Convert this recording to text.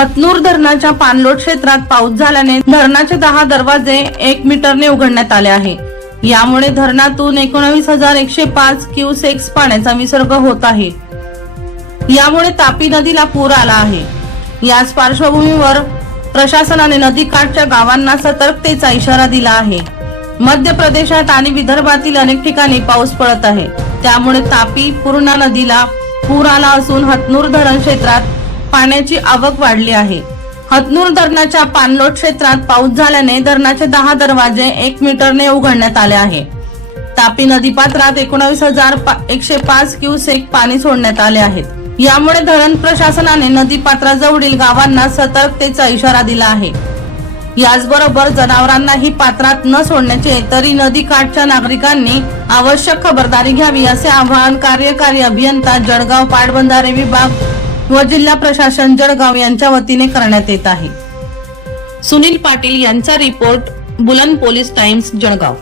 हतनूर धरणाच्या पाणलोट क्षेत्रात पाऊस झाल्याने धरणाचे दहा दरवाजे एक मीटरने उघडण्यात आले आहे. यामुळे धरणातून एकोणावीस हजार एकशे पाच क्युसेक्स पाण्याचा विसर्ग होत आहे. यामुळे तापी नदीला पूर आला आहे. याच पार्श्वभूमीवर प्रशासनाने नदीकाठच्या गावांना सतर्कतेचा इशारा दिला आहे. मध्य प्रदेशात आणि विदर्भातील अनेक ठिकाणी पाऊस पडत आहे. त्यामुळे तापी पूर्णा नदीला पूर आला असून हतनूर धरण क्षेत्रात पाण्याची आवक वाढली आहे. हतनूर धरणाच्या पाणलोट क्षेत्रात पाऊस झाल्याने धरणाचे दहा दरवाजे एक मीटरने उघडण्यात आले आहे. तापी नदीपात्रात एकोणावीस हजार एकशे पाच क्युसेक पाणी सोडण्यात आले आहेत यामुळे धरण प्रशासनाने नदीपात्राजवळील गावांना सतर्कतेचा इशारा दिला आहे. याचबरोबर जनावरांनाही पात्रात न सोडण्याचे तरी नदीकाठच्या नागरिकांनी आवश्यक खबरदारी घ्यावी असे आवाहन कार्यकारी अभियंता जळगाव पाटबंधारे विभाग व जिल्हा प्रशासन जळगाव यांच्या वतीने करण्यात येत आहे. सुनील पाटील यांचा रिपोर्ट बुलंद पोलीस टाइम्स जळगाव.